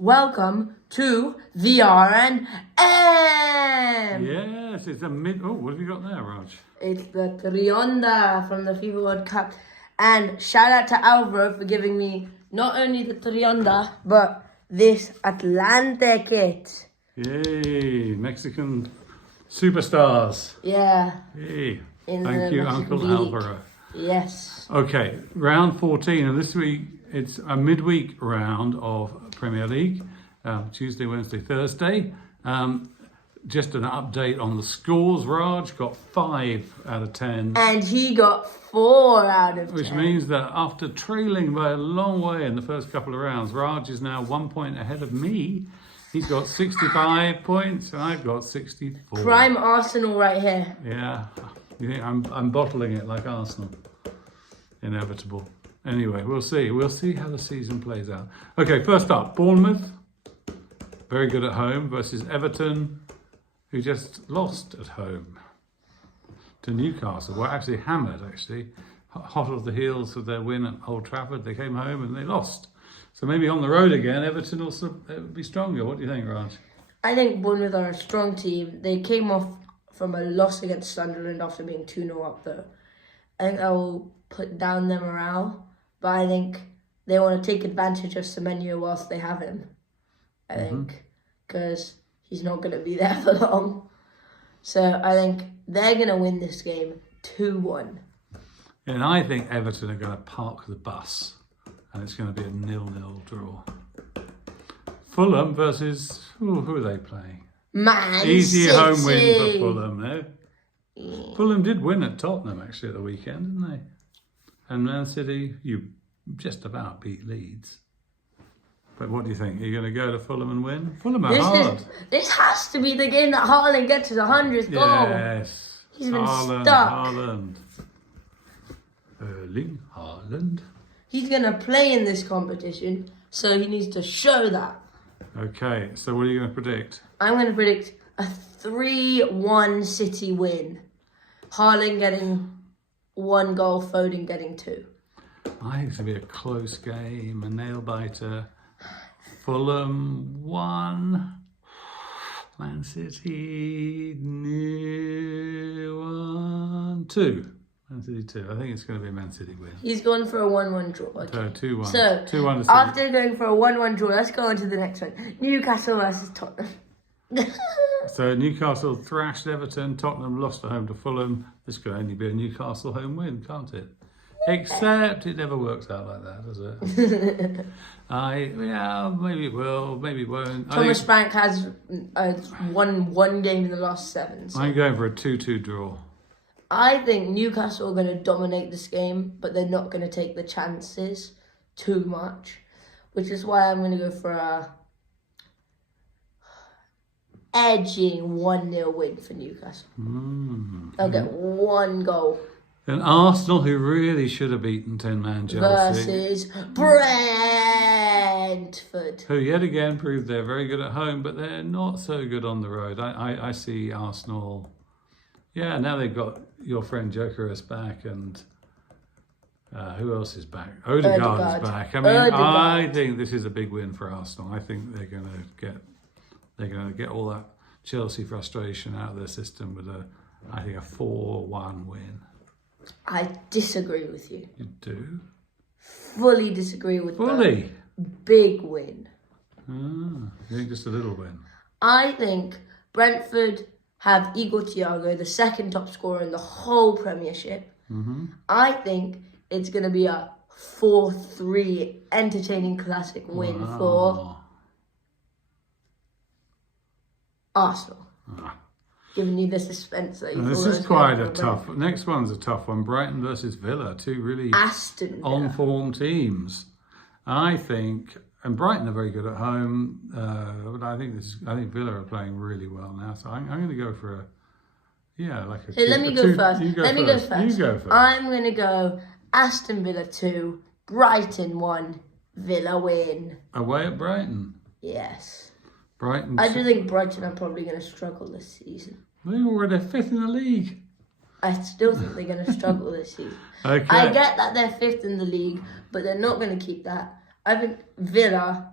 Welcome to the R&M. Yes, it's a mid. Oh, what have you got there, Raj? It's the Trionda from the FIFA World Cup. And shout out to Alvaro for giving me not only the Trionda, but this Atlante kit. Yay, Mexican superstars. Yeah. Yay. In Thank the you, Mexican Uncle League. Alvaro. Yes. Okay, round 14, and this week it's a midweek round of Premier League. Tuesday, Wednesday, Thursday. Just an update on the scores. Raj got 5 out of 10. And he got 4 out of 10. Which means that after trailing by a long way in the first couple of rounds, Raj is now 1 point ahead of me. He's got 65 points and I've got 64. Prime Arsenal right here. Yeah, you think I'm bottling it like Arsenal. Inevitable. Anyway, we'll see. We'll see how the season plays out. Okay, first up, Bournemouth. Very good at home versus Everton, who just lost at home to Newcastle. Well, actually hammered, hot off the heels of their win at Old Trafford. They came home and they lost. So maybe on the road again, Everton will be stronger. What do you think, Raj? I think Bournemouth are a strong team. They came off from a loss against Sunderland after being 2-0 up though. I think I will put down their morale, but I think they want to take advantage of Semenyo whilst they have him. I think, because he's not going to be there for long. So I think they're going to win this game 2-1. And I think Everton are going to park the bus and it's going to be a 0-0 draw. Fulham versus, who are they playing? Man Easy City. home win for Fulham, no? Yeah. Fulham did win at Tottenham actually at the weekend, didn't they? And Man City, you just about beat Leeds. But what do you think? Are you going to go to Fulham and win? Fulham are hard. This has to be the game that Haaland gets his 100th goal. Yes. He's been stuck. Haaland. Erling Haaland. He's going to play in this competition, so he needs to show that. Okay, so what are you going to predict? I'm going to predict a 3-1 City win. Haaland getting 1 goal, Foden getting 2. I think it's going to be a close game, a nail-biter. Fulham 1, Man City 2. Man City 2. I think it's going to be a Man City win. He's gone for a 1-1 draw. Okay. So 2-1. So 2-1 after going for a 1-1 draw, let's go on to the next one. Newcastle versus Tottenham. So Newcastle thrashed Everton. Tottenham lost at home to Fulham. This could only be a Newcastle home win, can't it? Except it never works out like that, does it? Maybe it will, maybe it won't. Thomas Frank has won 1 game in the last 7. So. I'm going for a 2-2 draw. I think Newcastle are going to dominate this game, but they're not going to take the chances too much, which is why I'm going to go for a edging 1-0 win for Newcastle. They'll get 1 goal. And Arsenal, who really should have beaten 10-man Chelsea. Versus Brentford. Who yet again proved they're very good at home, but they're not so good on the road. I see Arsenal. Yeah, now they've got your friend Jokeris back, and who else is back? Odegaard is back. I mean, I think this is a big win for Arsenal. I think they're going to get all that Chelsea frustration out of their system with a 4-1 win. I disagree with you. You do? Fully disagree with Fully? Big win. You think just a little win? I think Brentford have Igor Thiago, the second top scorer in the whole Premiership. I think it's going to be a 4-3 entertaining classic win for Arsenal. Giving you the suspense that you This is quite a tough. Next one's a tough one. Brighton versus Villa, 2 really on-form teams. I think, and Brighton are very good at home, but I think Villa are playing really well now. So I'm going to go for let me go first. You go first. I'm going to go Aston Villa 2, Brighton 1, Villa win. Away at Brighton. Yes. Brighton. I do think Brighton are probably going to struggle this season. They're 5th in the league. I still think they're going to struggle this season. Okay. I get that they're 5th in the league, but they're not going to keep that. I think Villa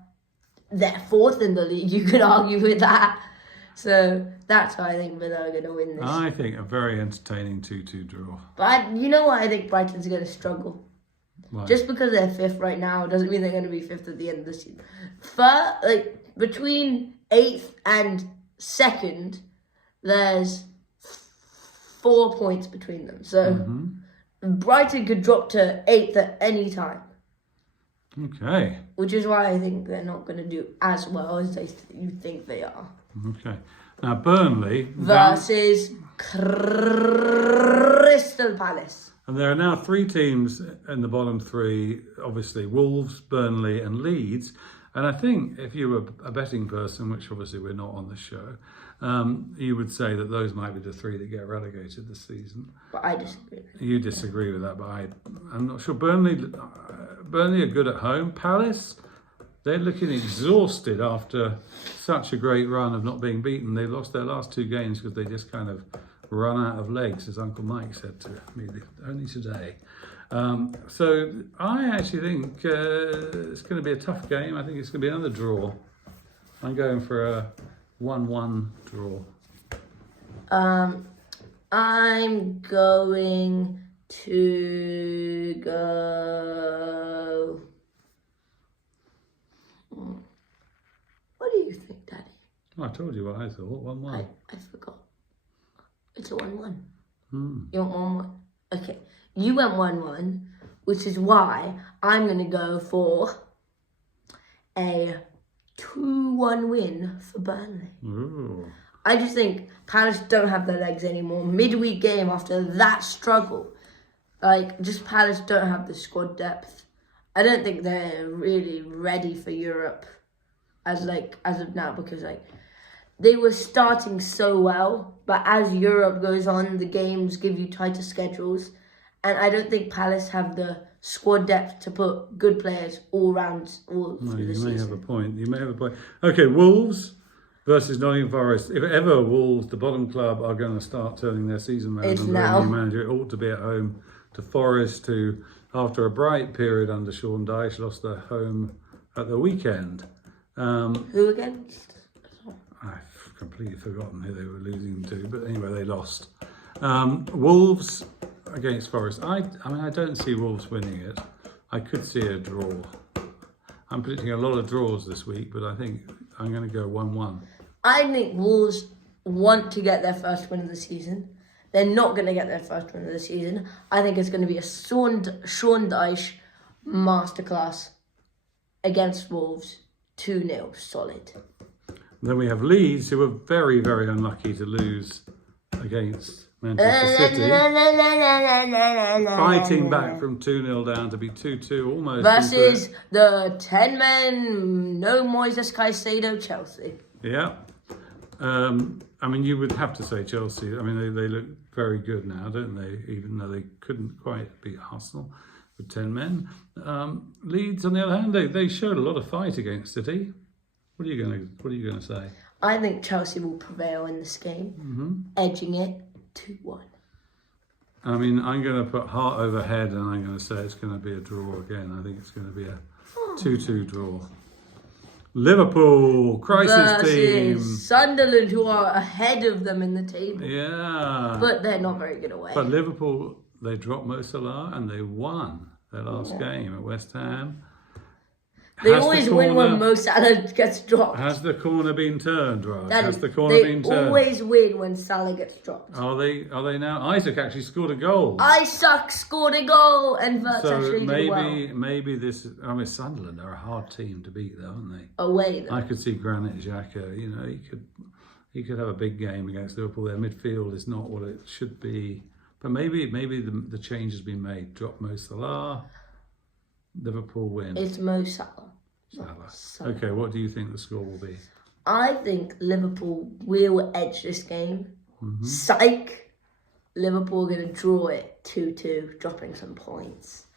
they're fourth in the league. You could argue with that. So that's why I think Villa are going to win this. I think a very entertaining 2-2 draw. But you know what? I think Brighton's going to struggle. Why? Just because they're fifth right now doesn't mean they're going to be fifth at the end of the season. Between 8th and 2nd, there's 4 points between them. So Brighton could drop to 8th at any time. Okay. Which is why I think they're not going to do as well as you think they are. Okay. Now, Burnley versus Crystal Palace. And there are now 3 teams in the bottom 3, obviously Wolves, Burnley and Leeds. And I think if you were a betting person, which obviously we're not on the show, you would say that those might be the 3 that get relegated this season. But I disagree. You disagree with that, but I'm not sure. Burnley are good at home. Palace, they're looking exhausted after such a great run of not being beaten. They lost their last 2 games because they just kind of run out of legs, as Uncle Mike said to me only today. So I actually think it's going to be a tough game. I think it's going to be another draw. I'm going for a 1-1 draw. I'm going to go... What do you think, Daddy? Oh, I told you what I thought. 1-1. I forgot. It's a 1-1. Mm. You want 1-1? Okay. You went 1-1, which is why I'm going to go for a 2-1 win for Burnley. Ooh. I just think Palace don't have their legs anymore. Midweek game after that struggle. Just Palace don't have the squad depth. I don't think they're really ready for Europe as of now, because they were starting so well, but as Europe goes on, the games give you tighter schedules, and I don't think Palace have the squad depth to put good players all through the season. You may have a point. Okay, Wolves versus Nottingham Forest. If ever Wolves, the bottom club, are going to start turning their season around under a new manager, it ought to be at home to Forest, who, after a bright period under Sean Dyche, lost their home at the weekend. Who against? I've completely forgotten who they were losing to, but anyway, they lost. Wolves against Forest. I don't see Wolves winning it. I could see a draw. I'm predicting a lot of draws this week, but I think I'm going to go 1-1. I think Wolves want to get their first win of the season. They're not going to get their first win of the season. I think it's going to be a Sean Dyche masterclass against Wolves. 2-0, solid. Then we have Leeds, who were very, very unlucky to lose against Manchester City. Fighting back from 2-0 down to be 2-2 almost. Versus the 10 men, no Moises Caicedo, Chelsea. Yeah. You would have to say Chelsea. They look very good now, don't they? Even though they couldn't quite beat Arsenal with 10 men. Leeds, on the other hand, they showed a lot of fight against City. What are you going to say? I think Chelsea will prevail in this game, edging it 2-1. I'm going to put heart over head, and I'm going to say it's going to be a draw again. I think it's going to be a 2-2 draw. Liverpool, crisis team. Sunderland, who are ahead of them in the table. Yeah. But they're not very good away. But Liverpool, they dropped Mo Salah and they won their last game at West Ham. They always win when Mo Salah gets dropped. Has the corner been turned, right? They always win when Salah gets dropped. Are they now? Isaac actually scored a goal. Isaac scored a goal, and Verts actually did well. Maybe this. Sunderland are a hard team to beat, though, aren't they? Away, though. I could see Granit Xhaka. He could have a big game against Liverpool. Their midfield is not what it should be, but maybe the change has been made. Drop Mo Salah. Liverpool win. It's Mo Salah. Salah. Okay, what do you think the score will be? I think Liverpool will edge this game. Psych! Liverpool are going to draw it 2-2, dropping some points.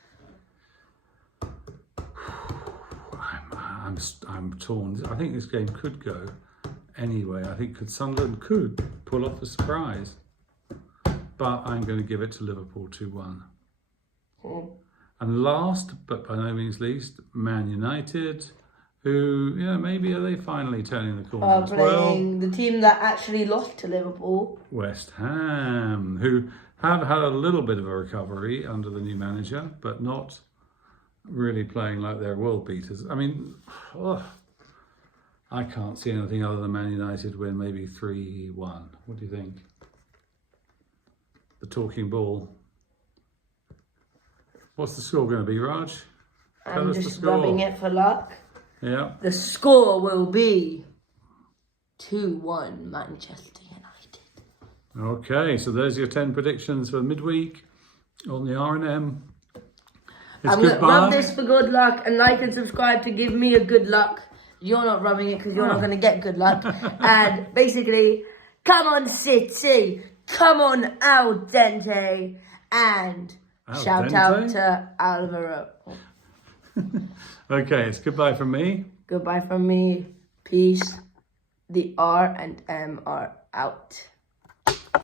I'm torn. I think this game could go anyway. I think Sunderland could pull off a surprise. But I'm going to give it to Liverpool 2-1. And last, but by no means least, Man United who, maybe are they finally turning the corner as Playing the team that actually lost to Liverpool. West Ham, who have had a little bit of a recovery under the new manager, but not really playing like they're world beaters. I mean, I can't see anything other than Man United win maybe 3-1. What do you think? The talking ball. What's the score going to be, Raj? I'm just rubbing it for luck. Yeah. The score will be 2-1 Manchester United. Okay, so there's your 10 predictions for midweek on the R&M. I'm going to rub this for good luck and like and subscribe to give me a good luck. You're not rubbing it because you're not going to get good luck. And basically, come on City, come on Al Dente, and shout out to Alvaro. Okay, it's goodbye from me. Goodbye from me. Peace. The R and M are out.